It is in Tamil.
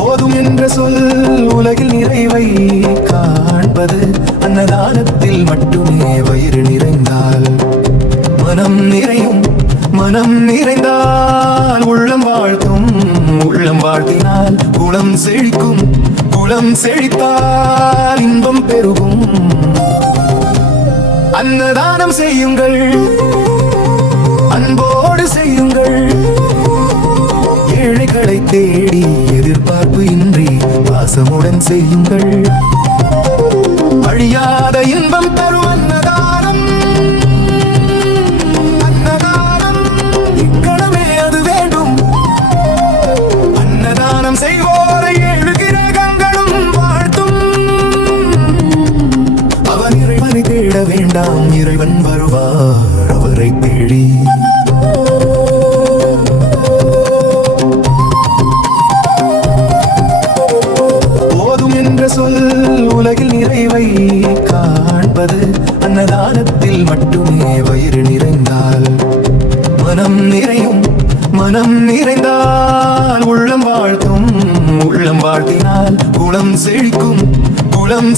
போதும் என்ற சொல் உலகில் நிறைவை காண்பது அன்னதானத்தில் மட்டுமே. வயிறு நிறைந்தால் மனம் நிறையும், மனம் நிறைந்தால் உள்ளம் வாழ்த்தும், உள்ளம் வாழ்த்தினால் குலம் செழிக்கும், குலம் செழித்தால் இன்பம் பெருகும். அன்னதானம் செய்யுங்கள், அன்போடு செய்யுங்கள். ஏழைகளை தேடி எதிர்பார்ப்பு இன்றி பாசமுடன் செய்யுங்கள். அழியாத இன்பம் தரும் அன்னதானம், அன்னதானம் இக்கணமே அது வேண்டும். அன்னதானம் செய்வோரை ஏழு கிரகங்களும் வாழ்த்தும். அவன் இறைவனை தேட வேண்டாம், இறைவன் வருவார் அவரை தேடி. சொல் உலகில் நிறைவை காண்பது அன்னதானத்தில் மட்டுமே. வயிறு நிறைந்தால் மனம் நிறையும், மனம் நிறைந்தால் உள்ளம் வாழ்த்தும், உள்ளம் வாழ்த்தினால் குலம் செழிக்கும், குலம்